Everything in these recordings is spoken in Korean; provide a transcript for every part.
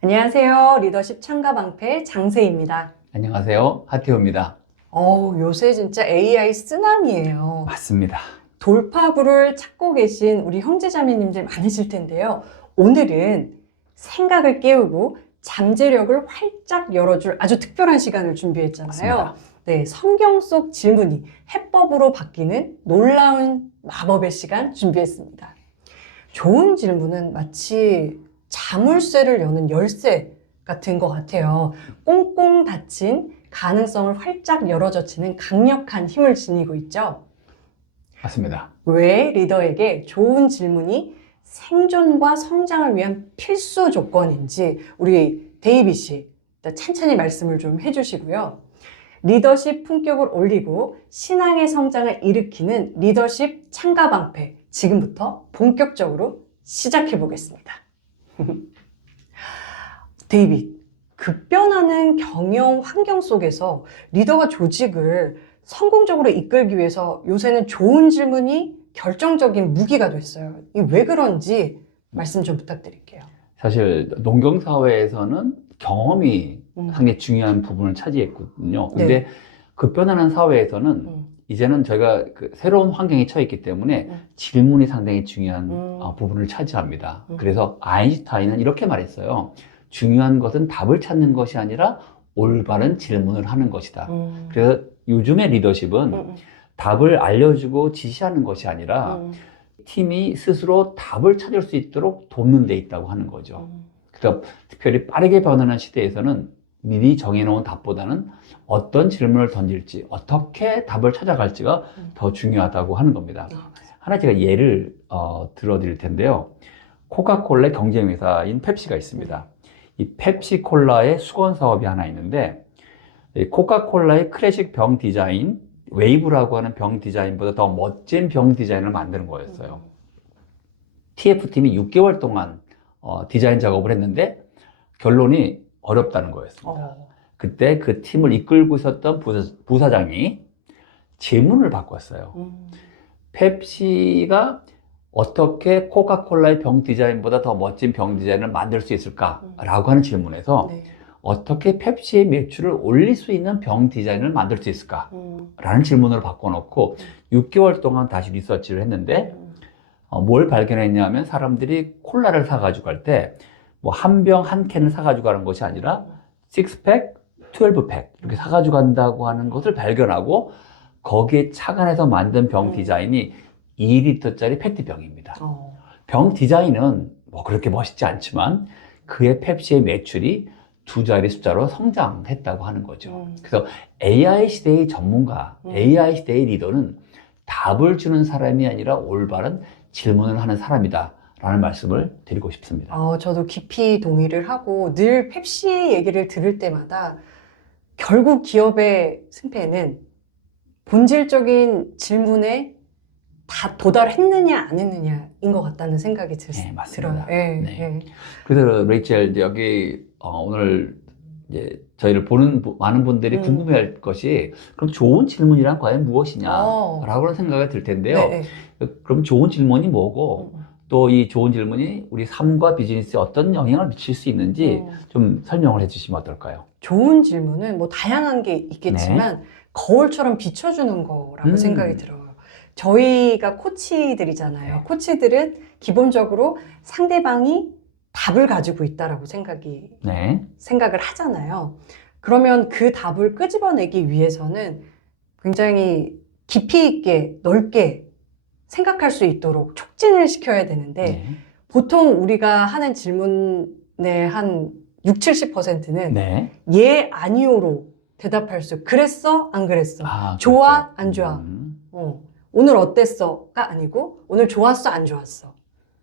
안녕하세요. 리더십 창가방패 장세희입니다. 안녕하세요. 하태호입니다. 요새 진짜 AI 쓰나미예요. 맞습니다. 돌파구를 찾고 계신 우리 형제자매님들 많으실 텐데요. 오늘은 생각을 깨우고 잠재력을 활짝 열어줄 아주 특별한 시간을 준비했잖아요. 맞습니다. 네, 성경 속 질문이 해법으로 바뀌는 놀라운 마법의 시간 준비했습니다. 좋은 질문은 마치 자물쇠를 여는 열쇠 같은 것 같아요. 꽁꽁 닫힌 가능성을 활짝 열어젖히는 강력한 힘을 지니고 있죠. 맞습니다. 왜 리더에게 좋은 질문이 생존과 성장을 위한 필수 조건인지 우리 데이비 씨 찬찬히 말씀을 좀 해주시고요. 리더십 품격을 올리고 신앙의 성장을 일으키는 리더십 창가방패 지금부터 본격적으로 시작해 보겠습니다. 데이빗, 급변하는 경영 환경 속에서 리더가 조직을 성공적으로 이끌기 위해서 요새는 좋은 질문이 결정적인 무기가 됐어요. 이게 왜 그런지 말씀 좀 부탁드릴게요. 사실 농경사회에서는 경험이 음. 상당히 중요한 부분을 차지했거든요. 근데 네. 급변하는 사회에서는 음. 이제는 저희가 새로운 환경에 처해 있기 때문에 질문이 상당히 중요한 부분을 차지합니다. 그래서 아인슈타인은 이렇게 말했어요. 중요한 것은 답을 찾는 것이 아니라 올바른 질문을 하는 것이다. 그래서 요즘의 리더십은 답을 알려주고 지시하는 것이 아니라 팀이 스스로 답을 찾을 수 있도록 돕는 데 있다고 하는 거죠. 그래서 특별히 빠르게 변하는 시대에서는 미리 정해놓은 답보다는 어떤 질문을 던질지, 어떻게 답을 찾아갈지가 더 중요하다고 하는 겁니다. 하나 제가 예를 들어드릴 텐데요. 코카콜라의 경쟁 회사인 펩시가 있습니다. 이 펩시콜라의 수건 사업이 하나 있는데, 코카콜라의 클래식 병 디자인, 웨이브라고 하는 병 디자인보다 더 멋진 병 디자인을 만드는 거였어요. TF팀이 6개월 동안 디자인 작업을 했는데 결론이 어렵다는 거였습니다. 그때 그 팀을 이끌고 있었던 부사장이 질문을 바꿨어요. 펩시가 어떻게 코카콜라의 병 디자인보다 더 멋진 병 디자인을 만들 수 있을까라고 하는 질문에서 네. 어떻게 펩시의 매출을 올릴 수 있는 병 디자인을 만들 수 있을까? 라는 질문을 바꿔놓고 6개월 동안 다시 리서치를 했는데 뭘 발견했냐면 사람들이 콜라를 사가지고 갈 때 뭐 한 병 한 캔을 사가지고 가는 것이 아니라 6팩, 12팩 이렇게 사가지고 간다고 하는 것을 발견하고 거기에 착안해서 만든 병 디자인이 2리터짜리 페트병입니다. 병 디자인은 뭐 그렇게 멋있지 않지만 그의 펩시의 매출이 2자리 숫자로 성장했다고 하는 거죠. 그래서 AI 시대의 전문가, AI 시대의 리더는 답을 주는 사람이 아니라 올바른 질문을 하는 사람이다 라는 말씀을 드리고 싶습니다. 저도 깊이 동의를 하고 늘 펩시 얘기를 들을 때마다 결국 기업의 승패는 본질적인 질문에 다 도달했느냐 안 했느냐인 것 같다는 생각이 네, 맞습니다. 들어요. 네, 네. 네. 그래서 레이첼 여기 오늘 이제 저희를 보는 많은 분들이 궁금해할 것이 그럼 좋은 질문이란 과연 무엇이냐라고 생각이 들 텐데요. 네, 네. 그럼 좋은 질문이 뭐고 또 이 좋은 질문이 우리 삶과 비즈니스에 어떤 영향을 미칠 수 있는지 좀 설명을 해주시면 어떨까요? 좋은 질문은 뭐 다양한 게 있겠지만 거울처럼 비춰주는 거라고 생각이 들어요. 저희가 코치들이잖아요. 네. 코치들은 기본적으로 상대방이 답을 가지고 있다라고 생각을 하잖아요. 그러면 그 답을 끄집어내기 위해서는 굉장히 깊이 있게 넓게 생각할 수 있도록 촉진을 시켜야 되는데 네. 보통 우리가 하는 질문의 한 60~70%는 네. 예, 아니오로 대답할 수. 그랬어? 안 그랬어? 좋아? 안 좋아? 오늘 어땠어?가 아니고 오늘 좋았어? 안 좋았어?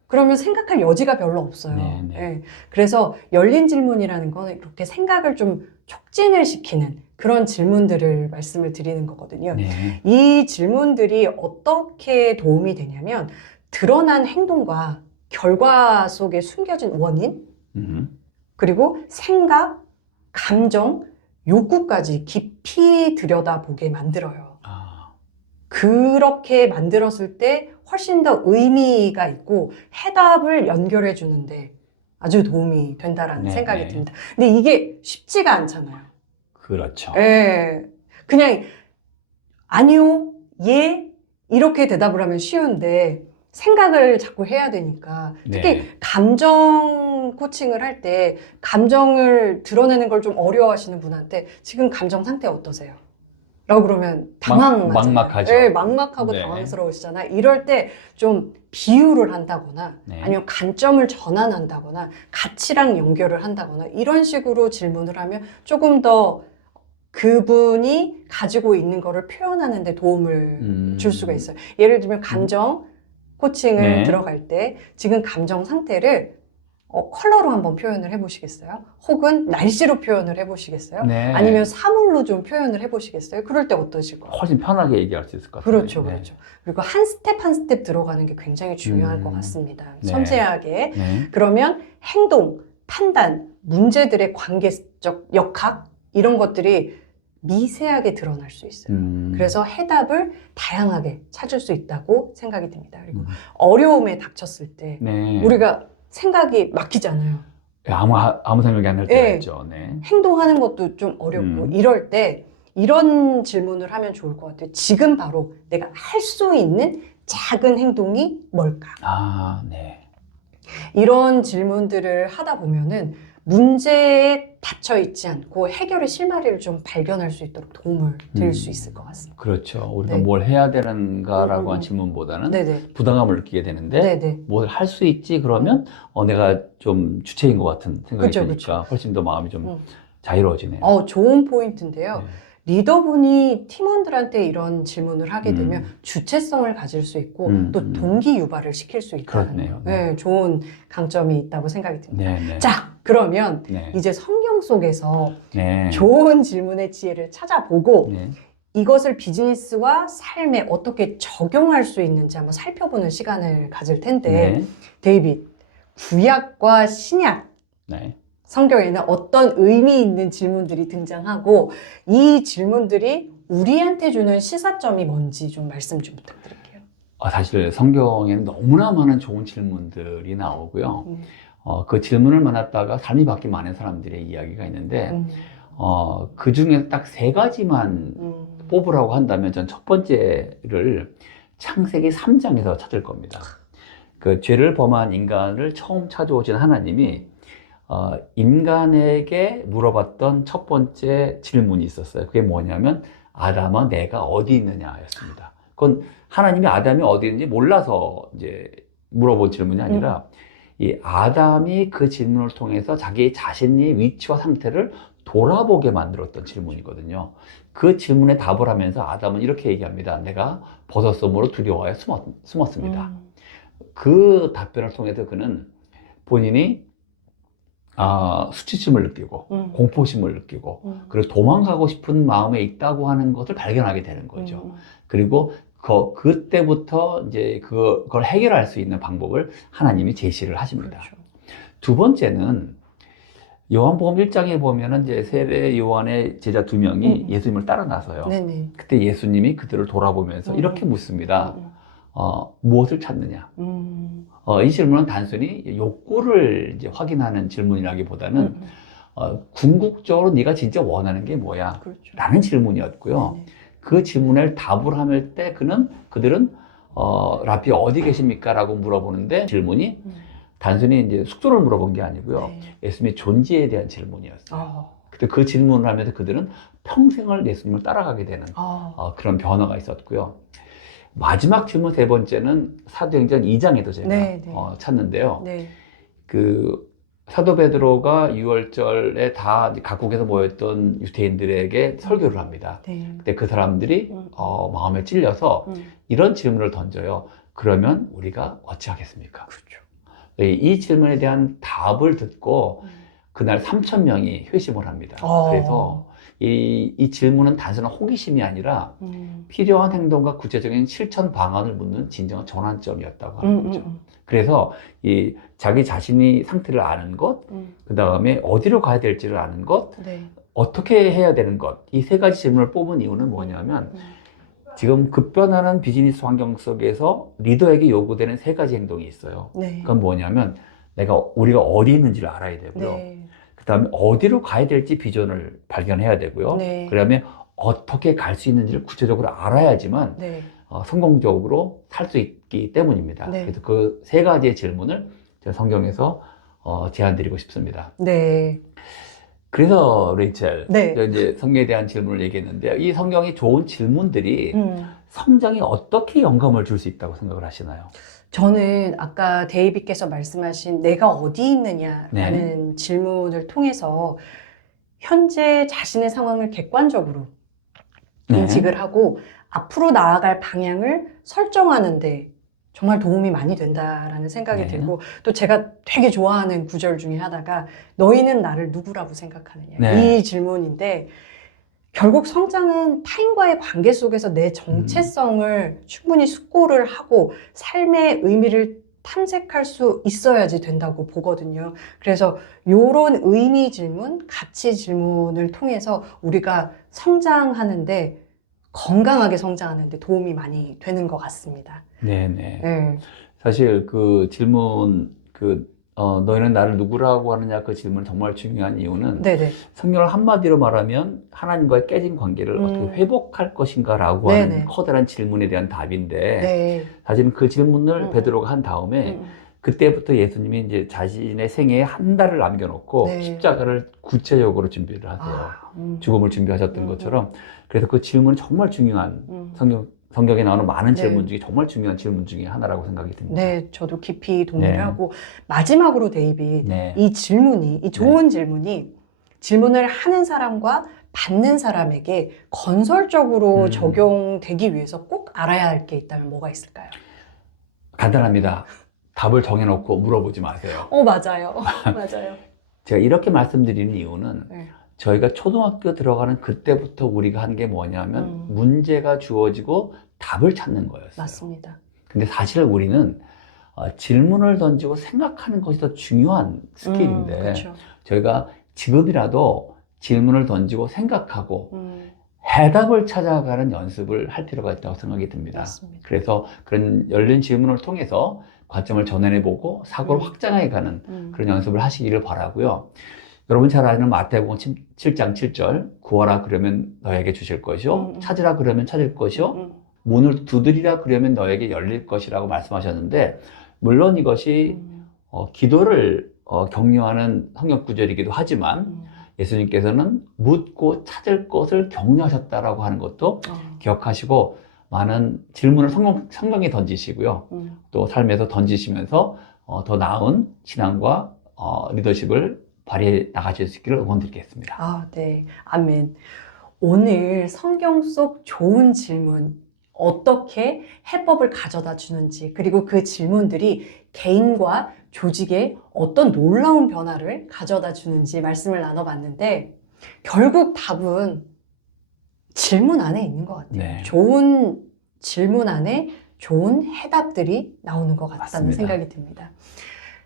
그러면 생각할 여지가 별로 없어요. 네, 네. 네. 그래서 열린 질문이라는 건 이렇게 생각을 좀 촉진을 시키는 그런 질문들을 말씀을 드리는 거거든요. 네. 이 질문들이 어떻게 도움이 되냐면 드러난 행동과 결과 속에 숨겨진 원인 그리고 생각, 감정, 욕구까지 깊이 들여다보게 만들어요. 그렇게 만들었을 때 훨씬 더 의미가 있고 해답을 연결해 주는데 아주 도움이 된다라는 네, 생각이 네. 듭니다. 근데 이게 쉽지가 않잖아요. 그렇죠. 예. 그냥 아니요, 예 이렇게 대답을 하면 쉬운데 생각을 자꾸 해야 되니까 특히 네. 감정 코칭을 할 때 감정을 드러내는 걸 좀 어려워하시는 분한테 지금 감정 상태 어떠세요? 라고 그러면 당황하잖아요. 막막하죠. 예, 막막하고 네. 당황스러우시잖아요. 이럴 때 좀 비유를 한다거나 네. 아니면 관점을 전환한다거나 가치랑 연결을 한다거나 이런 식으로 질문을 하면 조금 더 그분이 가지고 있는 거를 표현하는 데 도움을 줄 수가 있어요. 예를 들면 감정 코칭을 네. 들어갈 때 지금 감정 상태를 컬러로 한번 표현을 해보시겠어요? 혹은 날씨로 표현을 해보시겠어요? 네. 아니면 사물로 좀 표현을 해보시겠어요? 그럴 때 어떠실 것 같아요? 훨씬 편하게 얘기할 수 있을 것 같아요. 그렇죠, 네. 그렇죠. 그리고 한 스텝 한 스텝 들어가는 게 굉장히 중요할 것 같습니다. 네. 섬세하게. 네. 그러면 행동, 판단, 문제들의 관계적 역학 이런 것들이 미세하게 드러날 수 있어요. 그래서 해답을 다양하게 찾을 수 있다고 생각이 듭니다. 그리고 어려움에 닥쳤을 때 네. 우리가 생각이 막히잖아요. 아무 생각이 안 날 때가 네. 있죠. 네. 행동하는 것도 좀 어렵고 이럴 때 이런 질문을 하면 좋을 것 같아요. 지금 바로 내가 할 수 있는 작은 행동이 뭘까? 아, 네. 이런 질문들을 하다 보면은 문제에 닫혀 있지 않고 해결의 실마리를 좀 발견할 수 있도록 도움을 드릴 수 있을 것 같습니다. 그렇죠. 우리가 네. 뭘 해야 되는가라고 한 음. 질문보다는 네네. 부담감을 느끼게 되는데 네네. 뭘 할 수 있지 그러면 내가 좀 주체인 것 같은 생각이 그쵸, 드니까 훨씬 더 마음이 좀 음. 자유로워지네요. 좋은 포인트인데요. 네. 리더분이 팀원들한테 이런 질문을 하게 되면 음. 주체성을 가질 수 있고 또 음. 동기 유발을 시킬 수 있다는 그렇네요. 네, 좋은 강점이 있다고 생각이 듭니다. 네, 네. 자, 그러면 네. 이제 성경 속에서 네. 좋은 질문의 지혜를 찾아보고 네. 이것을 비즈니스와 삶에 어떻게 적용할 수 있는지 한번 살펴보는 시간을 가질 텐데 네. 데이빗, 구약과 신약 네. 성경에는 어떤 의미 있는 질문들이 등장하고 이 질문들이 우리한테 주는 시사점이 뭔지 좀 말씀 좀 부탁드릴게요. 사실 성경에는 너무나 많은 좋은 질문들이 나오고요. 그 질문을 만났다가 삶이 바뀐 많은 사람들의 이야기가 있는데 그 중에 딱 세 가지만 뽑으라고 한다면 전 첫 번째를 창세기 3장에서 찾을 겁니다. 그 죄를 범한 인간을 처음 찾아오신 하나님이 인간에게 물어봤던 첫 번째 질문이 있었어요. 그게 뭐냐면 아담아 내가 어디 있느냐였습니다. 그건 하나님이 아담이 어디 있는지 몰라서 이제 물어본 질문이 아니라 이 아담이 그 질문을 통해서 자기 자신의 위치와 상태를 돌아보게 만들었던 질문이거든요. 그 질문에 답을 하면서 아담은 이렇게 얘기합니다. 내가 버섯섬으로 두려워하여 숨었습니다. 그 답변을 통해서 그는 본인이 수치심을 느끼고 공포심을 느끼고 그리고 도망가고 싶은 마음에 있다고 하는 것을 발견하게 되는 거죠. 그리고 그때부터 이제 그걸 해결할 수 있는 방법을 하나님이 제시를 하십니다. 그렇죠. 두 번째는 요한복음 1장에 보면은 이제 세례 요한의 제자 2명이 예수님을 따라 나서요. 네네. 그때 예수님이 그들을 돌아보면서 이렇게 묻습니다. 무엇을 찾느냐? 이 질문은 단순히 욕구를 이제 확인하는 질문이라기보다는 궁극적으로 네가 진짜 원하는 게 뭐야? 그렇죠. 라는 질문이었고요. 네네. 그 질문을 답을 할 때 그들은 라피 어디 계십니까? 라고 물어보는데 질문이 단순히 이제 숙소를 물어본 게 아니고요. 네. 예수님의 존재에 대한 질문이었어요. 그때 그 질문을 하면서 그들은 평생을 예수님을 따라가게 되는 그런 변화가 있었고요. 마지막 질문 세 번째는 사도행전 2장에도 제가 네, 네. 찾는데요. 네. 그 사도 베드로가 6월절에 다 각국에서 모였던 유대인들에게 설교를 합니다. 네. 근데 그 사람들이 마음에 찔려서 이런 질문을 던져요. 그러면 우리가 어찌하겠습니까? 그렇죠. 이 질문에 대한 답을 듣고 그날 3,000명이 회심을 합니다. 그래서 이 질문은 단순한 호기심이 아니라 필요한 행동과 구체적인 실천 방안을 묻는 진정한 전환점이었다고 하는 거죠. 그래서 이 자기 자신이 상태를 아는 것, 그 다음에 어디로 가야 될지를 아는 것, 네. 어떻게 해야 되는 것, 이 세 가지 질문을 뽑은 이유는 뭐냐면 지금 급변하는 비즈니스 환경 속에서 리더에게 요구되는 세 가지 행동이 있어요. 네. 그건 뭐냐면 우리가 어디 있는지를 알아야 되고요. 네. 그다음에 어디로 가야 될지 비전을 발견해야 되고요. 네. 그다음에 어떻게 갈 수 있는지를 구체적으로 알아야지만 네. 성공적으로 살 수 있기 때문입니다. 네. 그래서 그 세 가지의 질문을 제가 성경에서 제안드리고 싶습니다. 네. 그래서 레이첼, 네. 이제 성경에 대한 질문을 얘기했는데요. 이 성경이 좋은 질문들이 음. 성장에 어떻게 영감을 줄 수 있다고 생각을 하시나요? 저는 아까 데이비께서 말씀하신 내가 어디 있느냐라는 질문을 통해서 현재 자신의 상황을 객관적으로 인식을 하고 앞으로 나아갈 방향을 설정하는데 정말 도움이 많이 된다라는 생각이 네. 들고, 또 제가 되게 좋아하는 구절 중에 하나가 너희는 나를 누구라고 생각하느냐, 네. 이 질문인데, 결국 성장은 타인과의 관계 속에서 내 정체성을 충분히 숙고를 하고 삶의 의미를 탐색할 수 있어야지 된다고 보거든요. 그래서 이런 의미 질문, 가치 질문을 통해서 우리가 성장하는데, 건강하게 성장하는데 도움이 많이 되는 것 같습니다. 네네. 네. 사실 그 질문, 너희는 나를 누구라고 하느냐, 그 질문 정말 중요한 이유는 네네. 성경을 한마디로 말하면 하나님과의 깨진 관계를 어떻게 회복할 것인가라고 네네. 하는 커다란 질문에 대한 답인데, 네. 사실은 그 질문을 베드로가 한 다음에 그때부터 예수님이 이제 자신의 생애에 한 달을 남겨놓고 네. 십자가를 구체적으로 준비를 하세요. 죽음을 준비하셨던 것처럼. 그래서 그 질문은 정말 중요한 성경에 나오는 많은 네. 질문 중에 정말 중요한 질문 중에 하나라고 생각이 듭니다. 네, 저도 깊이 동의를 하고, 마지막으로 데이빗, 네. 이 질문이, 이 좋은 질문이 질문을 하는 사람과 받는 사람에게 건설적으로 적용되기 위해서 꼭 알아야 할 게 있다면 뭐가 있을까요? 간단합니다. 답을 정해놓고 물어보지 마세요. 맞아요. 맞아요. 제가 이렇게 말씀드리는 이유는 네. 저희가 초등학교 들어가는 그때부터 우리가 한 게 뭐냐면 문제가 주어지고 답을 찾는 거였어요. 맞습니다. 근데 사실 우리는 질문을 던지고 생각하는 것이 더 중요한 스킬인데 그렇죠. 저희가 지금이라도 질문을 던지고 생각하고 해답을 찾아가는 연습을 할 필요가 있다고 생각이 듭니다. 맞습니다. 그래서 그런 열린 질문을 통해서 관점을 전환해보고 사고를 확장해가는 그런 연습을 하시기를 바라고요. 여러분 잘 아는 마태복음 7장 7절, 구하라 그러면 너에게 주실 것이요, 찾으라 그러면 찾을 것이요, 문을 두드리라 그러면 너에게 열릴 것이라고 말씀하셨는데, 물론 이것이 기도를 격려하는 성경 구절이기도 하지만 예수님께서는 묻고 찾을 것을 격려하셨다라고 하는 것도 기억하시고 많은 질문을 성경에 던지시고요. 또 삶에서 던지시면서 더 나은 신앙과 리더십을 발휘해 나가실 수 있기를 응원드리겠습니다. 네. 아멘. 오늘 성경 속 좋은 질문, 어떻게 해법을 가져다 주는지, 그리고 그 질문들이 개인과 조직에 어떤 놀라운 변화를 가져다 주는지 말씀을 나눠봤는데, 결국 답은 질문 안에 있는 것 같아요. 네. 좋은 질문 안에 좋은 해답들이 나오는 것 같다는 맞습니다. 생각이 듭니다.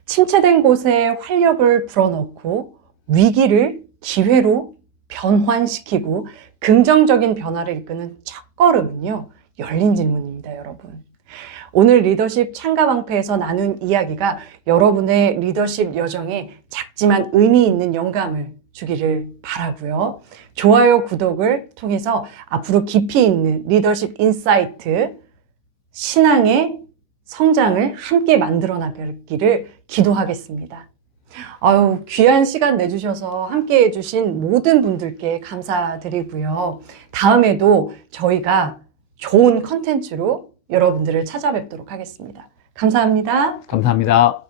침체된 곳에 활력을 불어넣고 위기를 기회로 변환시키고 긍정적인 변화를 이끄는 첫걸음은요, 열린 질문입니다, 여러분. 오늘 리더십 창가방패에서 나눈 이야기가 여러분의 리더십 여정에 작지만 의미 있는 영감을 주기를 바라고요. 좋아요, 구독을 통해서 앞으로 깊이 있는 리더십 인사이트, 신앙의 성장을 함께 만들어 나가기를 기도하겠습니다. 귀한 시간 내주셔서 함께 해주신 모든 분들께 감사드리고요. 다음에도 저희가 좋은 컨텐츠로 여러분들을 찾아뵙도록 하겠습니다. 감사합니다. 감사합니다.